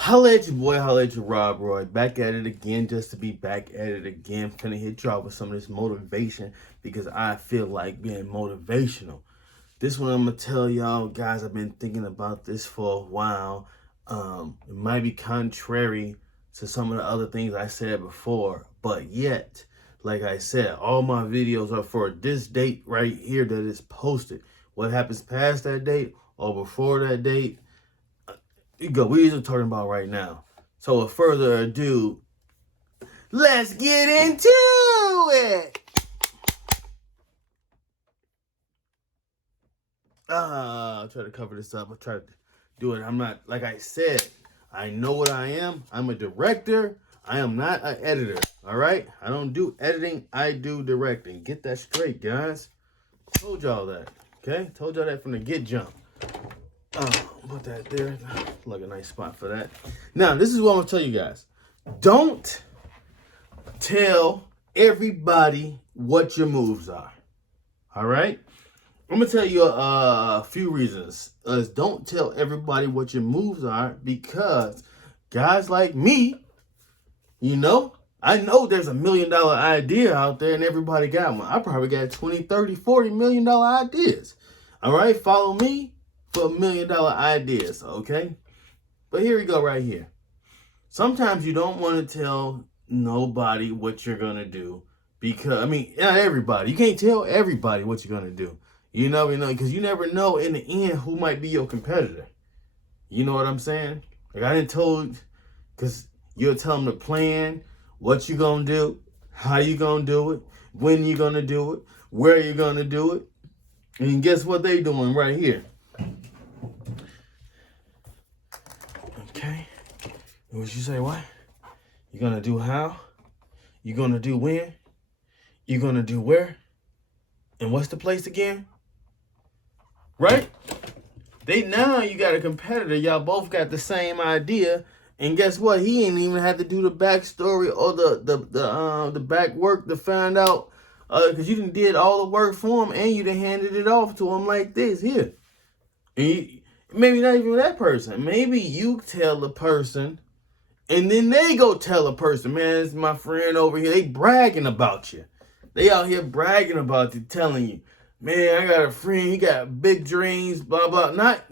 Holla at your boy, holla at your Rob Roy. Back at it again, just to be back at it again. Finna hit y'all with some of this motivation because I feel like being motivational. This one I'm gonna tell y'all, guys. I've been thinking about this for a while. It might be contrary to some of the other things I said before, but yet, like I said, all my videos are for this date right here that is posted. What happens past that date or before that date, we are talking about right now. So with further ado, let's get into it. I'll try to cover this up. I'll try to do it. I'm not, like I said, I know what I am. I'm a director. I am not an editor. All right? I don't do editing. I do directing. Get that straight, guys. Told y'all that. Okay? Told y'all that from the get jump. Put that there. Like a nice spot for that. Now, this is what I'm going to tell you guys. Don't tell everybody what your moves are. All right? I'm going to tell you a few reasons. Don't tell everybody what your moves are because guys like me, I know there's $1 million idea out there and everybody got one. I probably got 20, 30, $40 million ideas. All right? Follow me for $1 million ideas, okay? But here we go right here. Sometimes you don't want to tell nobody what you're going to do because, not everybody. You can't tell everybody what you're going to do. Because you never know in the end who might be your competitor. You know what I'm saying? Like I didn't told, because you'll tell them the plan, what you going to do, how you going to do it, when you going to do it, where you going to do it. And guess what they doing right here? Okay. What you say, what? You going to do how? You going to do when? You going to do where? And what's the place again? Right? Now you got a competitor. Y'all both got the same idea. And guess what? He ain't even had to do the backstory or the back work to find out. Because you did all the work for him and you done handed it off to him like this. Here. And maybe not even that person. Maybe you tell the person and then they go tell a person, man, it's my friend over here. They bragging about you. They out here bragging about you, telling you, man, I got a friend, he got big dreams, blah, blah. Not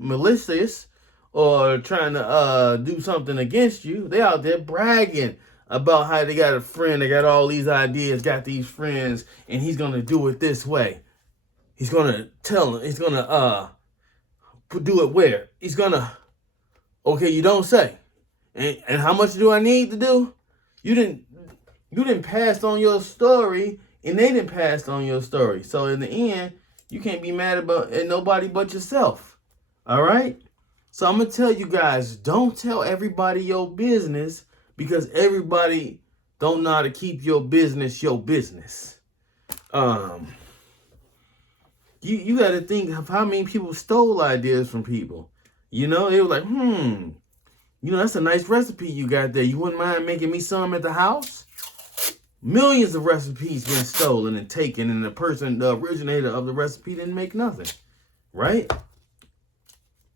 malicious or trying to do something against you. They out there bragging about how they got a friend, they got all these ideas, got these friends, and he's going to do it this way. He's going to tell him, he's going to do it where? He's going to, okay, you don't say. And how much do I need to do? You didn't pass on your story, and they didn't pass on your story. So in the end, you can't be mad about nobody but yourself. All right? So I'm going to tell you guys, don't tell everybody your business because everybody don't know how to keep your business your business. You got to think of how many people stole ideas from people. They were like, that's a nice recipe you got there. You wouldn't mind making me some at the house? Millions of recipes been stolen and taken, and the originator of the recipe didn't make nothing, right?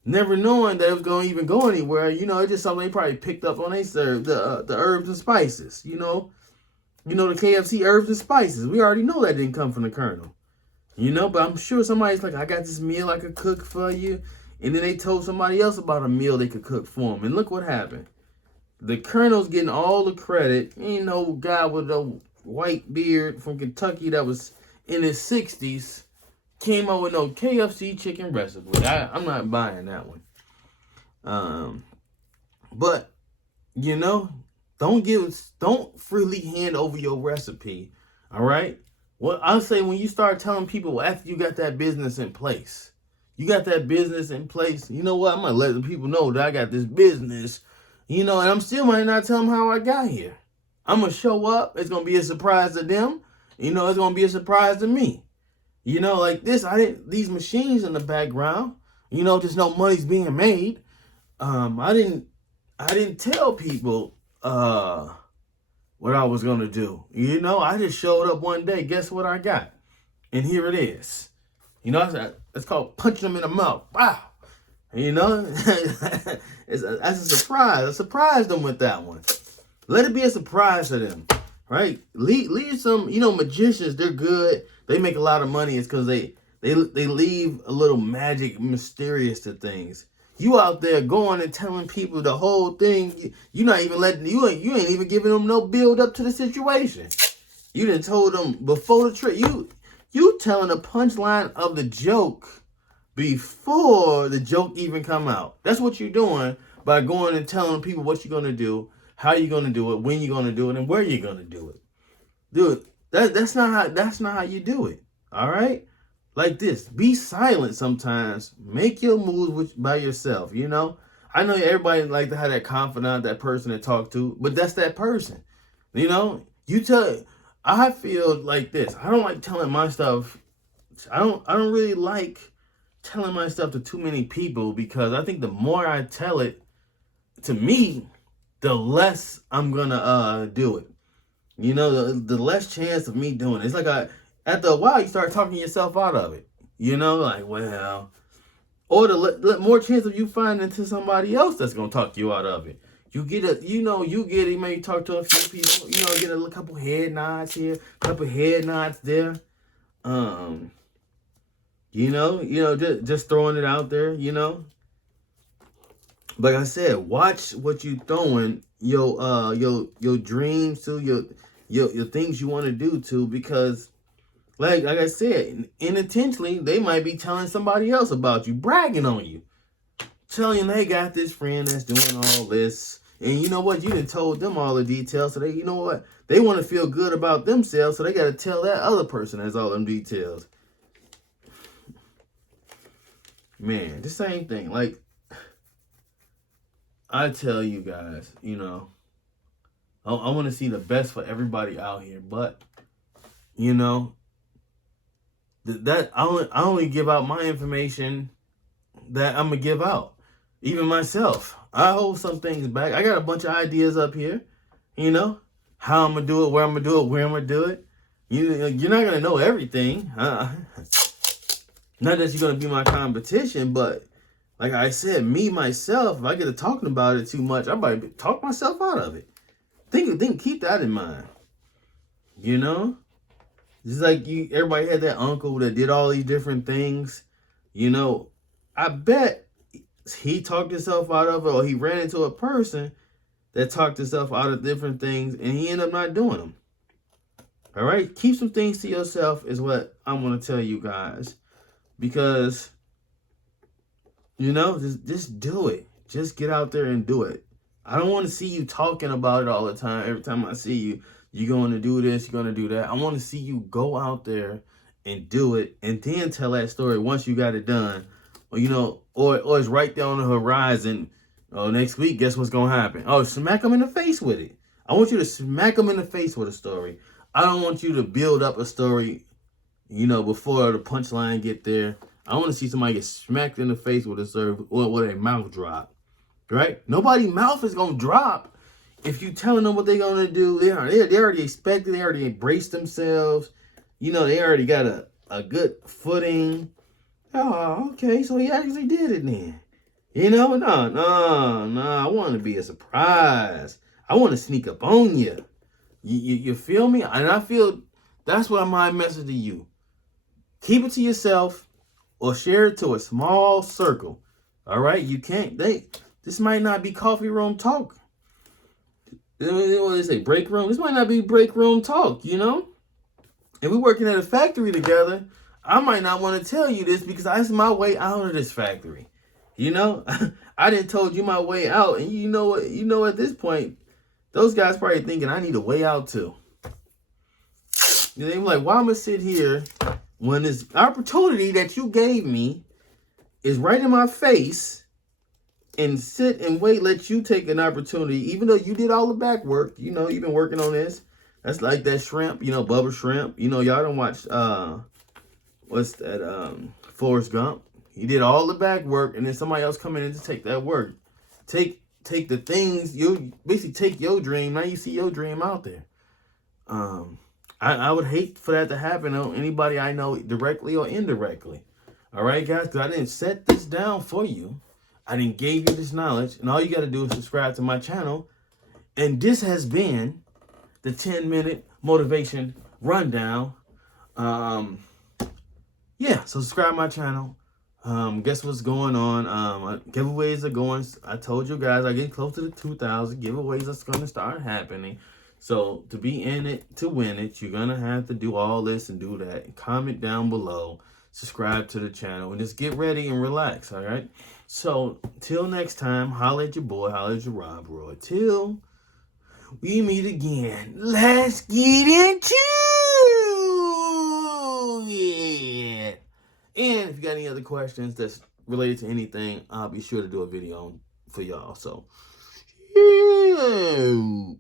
Never knowing that it was going to even go anywhere. It's just something they probably picked up when they served the herbs and spices. The KFC herbs and spices. We already know that didn't come from the Colonel. But I'm sure somebody's like, I got this meal I could cook for you. And then they told somebody else about a meal they could cook for them. And look what happened. The Colonel's getting all the credit. Ain't no guy with a white beard from Kentucky that was in his 60s came up with no KFC chicken recipe. I'm not buying that one. But, don't freely hand over your recipe. All right? Well, I'll say when you start telling people after you got that business in place, you know what? I'm going to let the people know that I got this business. And I'm still might not tell them how I got here. I'm going to show up. It's going to be a surprise to them. It's going to be a surprise to me. Like this, these machines in the background, just no money's being made. I didn't tell people what I was going to do. I just showed up one day. Guess what I got? And here it is. It's called punching them in the mouth. Wow. You know, that's a surprise. I surprised them with that one. Let it be a surprise to them, right? Leave some, magicians. They're good. They make a lot of money. It's because they leave a little magic, mysterious to things. You out there going and telling people the whole thing. You not even letting you ain't even giving them no build up to the situation. You done told them before the trick. You telling the punchline of the joke before the joke even come out. That's what you're doing by going and telling people what you're gonna do, how you're gonna do it, when you're gonna do it, and where you're gonna do it. Dude, that's not how you do it. All right? Like this. Be silent sometimes. Make your moves by yourself, I know everybody like to have that confidant, that person to talk to, but that's that person. I feel like this. I don't like telling my stuff. I don't really like telling my stuff to too many people, because I think the more I tell it to me, the less I'm gonna do it. The less chance of me doing it. It's like after a while you start talking yourself out of it. Like, well, or the more chance of you finding to somebody else that's gonna talk you out of it. You get it, maybe talk to a few people, get a couple head nods here, couple head nods there. Just throwing it out there, Like I said, watch what you throwing your dreams to, your things you want to do to, because like I said, unintentionally they might be telling somebody else about you, bragging on you, telling them they got this friend that's doing all this. And you know what? You done told them all the details, so they want to feel good about themselves, so they got to tell that other person that's all them details. Man, the same thing. Like, I tell you guys, I want to see the best for everybody out here, but that I only give out my information that I'm gonna give out. Even myself, I hold some things back. I got a bunch of ideas up here, how I'm gonna do it, where I'm gonna do it, where I'm gonna do it. You're not gonna know everything. Not that you're gonna be my competition, but like I said, myself, if I get to talking about it too much, I might talk myself out of it. Keep that in mind. Just like everybody had that uncle that did all these different things. I bet he talked himself out of it, or he ran into a person that talked himself out of different things, and he ended up not doing them. All right? Keep some things to yourself is what I'm going to tell you guys. Because, just do it. Just get out there and do it. I don't want to see you talking about it all the time. Every time I see you, you're going to do this, you're going to do that. I want to see you go out there and do it, and then tell that story once you got it done. Or it's right there on the horizon. Oh, next week, guess what's going to happen? Oh, smack them in the face with it. I want you to smack them in the face with a story. I don't want you to build up a story, before the punchline get there. I want to see somebody get smacked in the face with a story, or with a mouth drop. Right? Nobody's mouth is going to drop if you telling them what they're going to do. They already expect it. They already embrace themselves. They already got a good footing. Oh, okay, so he actually did it then. No, I want to be a surprise. I want to sneak up on you. You feel me? And I feel that's what my message to you. Keep it to yourself, or share it to a small circle. All right? You can't. This might not be coffee room talk. What do they say? Break room? This might not be break room talk, If we're working at a factory together, I might not want to tell you this because that's my way out of this factory. I didn't told you my way out, and at this point, those guys probably thinking I need a way out too. They were like, why am I gonna sit here when this opportunity that you gave me is right in my face, and sit and wait, let you take an opportunity, even though you did all the back work. You've been working on this. That's like that shrimp, Bubba Shrimp. Y'all don't watch what's that, Forrest Gump. He did all the back work, and then somebody else coming in to take that work. Take the things, you basically take your dream. Now you see your dream out there. I would hate for that to happen to anybody I know, directly or indirectly. All right, guys, because I didn't set this down for you. I didn't gave you this knowledge, and all you got to do is subscribe to my channel. And this has been the 10-minute motivation rundown. Yeah, so subscribe to my channel. Guess what's going on? Giveaways are going. I told you guys I get close to the 2,000 giveaways that's going to start happening. So to be in it, to win it, you're going to have to do all this and do that. Comment down below, subscribe to the channel, and just get ready and relax, all right? So till next time, holla at your boy, holla at your Rob Roy. Till we meet again, let's get into it. And if you got any other questions that's related to anything, I'll be sure to do a video for y'all. So, yeah.